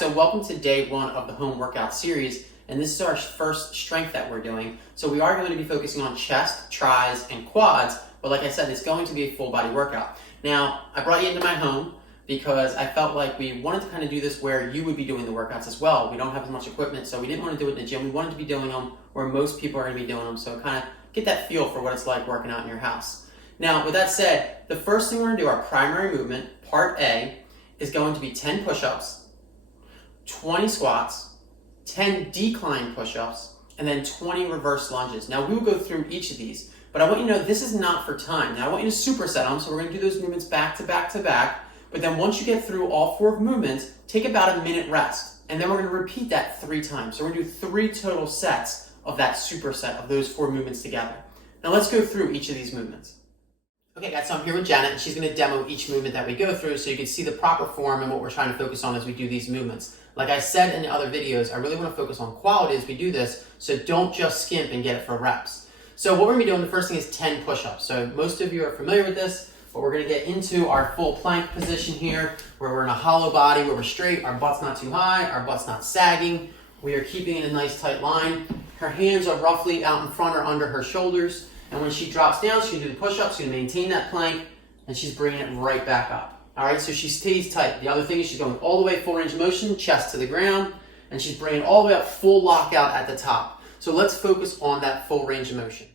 so welcome to day one of the home workout series, and this is our first strength that we're doing. So we are going to be focusing on chest, tris, and quads, but like I said, it's going to be a full body workout. Now, I brought you into my home because I felt like we wanted to kind of do this where you would be doing the workouts as well. We don't have as much equipment, so we didn't want to do it in the gym. We wanted to be doing them where most people are going to be doing them, so kind of get that feel for what it's like working out in your house. Now, with that said, the first thing we're going to do, our primary movement, part A, is going to be 10 push-ups, 20 squats, 10 decline push-ups, and then 20 reverse lunges. Now, we will go through each of these, but I want you to know this is not for time. Now, I want you to superset them, so we're going to do those movements back to back to back, but then once you get through all 4 movements, take about a minute rest, and then we're going to repeat that 3 times. So we're going to do 3 total sets of that superset of those 4 movements together. Now, let's go through each of these movements. Okay guys, so I'm here with Janet, and she's going to demo each movement that we go through so you can see the proper form and what we're trying to focus on as we do these movements. Like I said in the other videos, I really want to focus on quality as we do this, so don't just skimp and get it for reps. So what we're going to be doing, the first thing is 10 push-ups. So most of you are familiar with this, but we're going to get into our full plank position here, where we're in a hollow body, where we're straight, our butt's not too high, our butt's not sagging. We are keeping it in a nice tight line. Her hands are roughly out in front or under her shoulders. And when she drops down, she's going to do the push-ups, she's going to maintain that plank, and she's bringing it right back up. All right, so she stays tight. The other thing is she's going all the way full range of motion, chest to the ground, and she's bringing all the way up full lockout at the top. So let's focus on that full range of motion.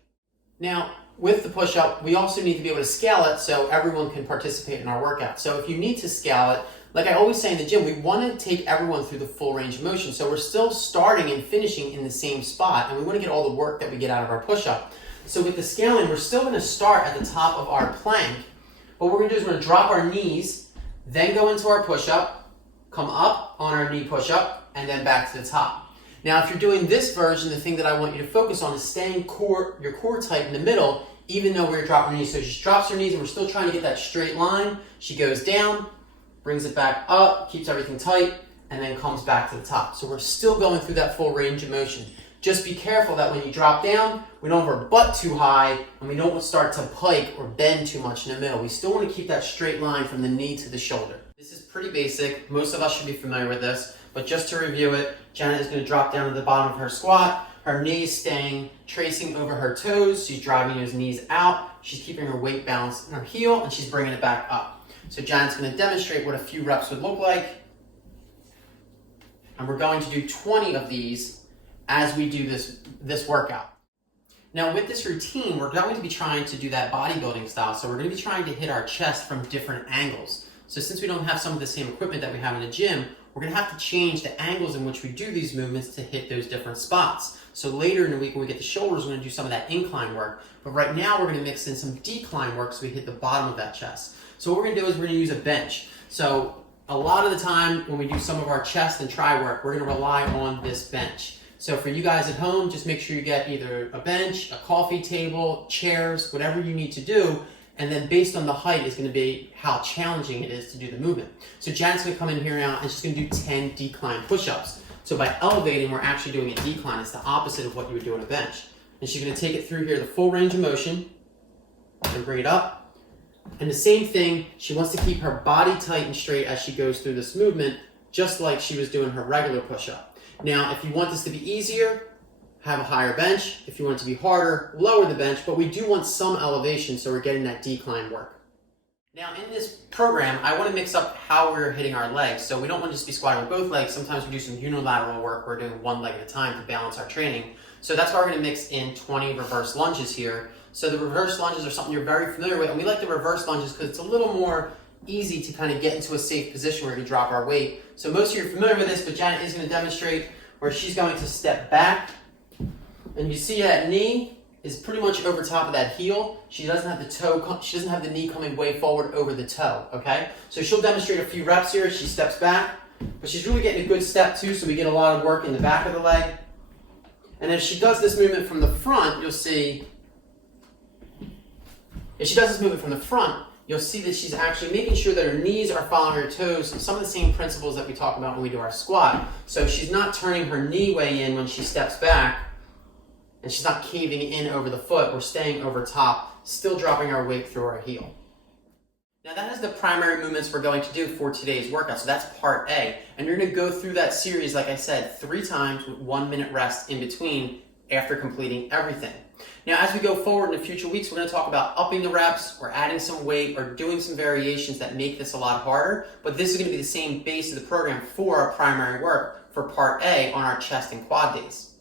Now, with the push-up, we also need to be able to scale it so everyone can participate in our workout. So if you need to scale it, like I always say in the gym, we want to take everyone through the full range of motion. So we're still starting and finishing in the same spot, and we want to get all the work that we get out of our push-up. So with the scaling, we're still going to start at the top of our plank. But what we're going to do is we're going to drop our knees, then go into our push-up, come up on our knee push-up, and then back to the top. Now, if you're doing this version, the thing that I want you to focus on is staying your core tight in the middle, even though we're dropping her knees. So she drops her knees, and we're still trying to get that straight line. She goes down, brings it back up, keeps everything tight, and then comes back to the top. So we're still going through that full range of motion. Just be careful that when you drop down, we don't have our butt too high, and we don't start to pike or bend too much in the middle. We still want to keep that straight line from the knee to the shoulder. This is pretty basic. Most of us should be familiar with this, but just to review it, Janet is going to drop down to the bottom of her squat, her knees staying tracing over her toes. She's driving those knees out. She's keeping her weight balanced in her heel, and she's bringing it back up. So Janet's going to demonstrate what a few reps would look like, and we're going to do 20 of these as we do this workout. Now with this routine, we're going to be trying to do that bodybuilding style. So we're going to be trying to hit our chest from different angles. So since we don't have some of the same equipment that we have in the gym, we're going to have to change the angles in which we do these movements to hit those different spots. So later in the week when we get the shoulders, we're going to do some of that incline work. But right now we're going to mix in some decline work so we hit the bottom of that chest. So what we're going to do is we're going to use a bench. So a lot of the time when we do some of our chest and tri work, we're going to rely on this bench. So for you guys at home, just make sure you get either a bench, a coffee table, chairs, whatever you need to do. And then based on the height is going to be how challenging it is to do the movement. So Janet's going to come in here now and she's going to do 10 decline push-ups. So by elevating, we're actually doing a decline. It's the opposite of what you would do on a bench. And she's going to take it through here, the full range of motion, and bring it up. And the same thing, she wants to keep her body tight and straight as she goes through this movement, just like she was doing her regular push-up. Now, if you want this to be easier, have a higher bench. If you want it to be harder, lower the bench, but we do want some elevation, so we're getting that decline work. Now, in this program, I want to mix up how we're hitting our legs. So we don't want to just be squatting with both legs. Sometimes we do some unilateral work. We're doing one leg at a time to balance our training. So that's why we're going to mix in 20 reverse lunges here. So the reverse lunges are something you're very familiar with, and we like the reverse lunges because it's a little more easy to kind of get into a safe position where we drop our weight. So most of you are familiar with this, but Janet is going to demonstrate where she's going to step back, and you see that knee is pretty much over top of that heel. She doesn't have she doesn't have the knee coming way forward over the toe, okay? So she'll demonstrate a few reps here as she steps back, but she's really getting a good step too, so we get a lot of work in the back of the leg. And if she does this movement from the front, you'll see, if she does this movement from the front, you'll see that she's actually making sure that her knees are following her toes, some of the same principles that we talk about when we do our squat. So she's not turning her knee way in when she steps back, and she's not caving in over the foot. We're staying over top, still dropping our weight through our heel. Now that is the primary movements we're going to do for today's workout. So that's part A. And you're going to go through that series, like I said, 3 times with 1 minute rest in between after completing everything. Now, as we go forward in the future weeks, we're going to talk about upping the reps or adding some weight or doing some variations that make this a lot harder. But this is going to be the same base of the program for our primary work for part A on our chest and quad days.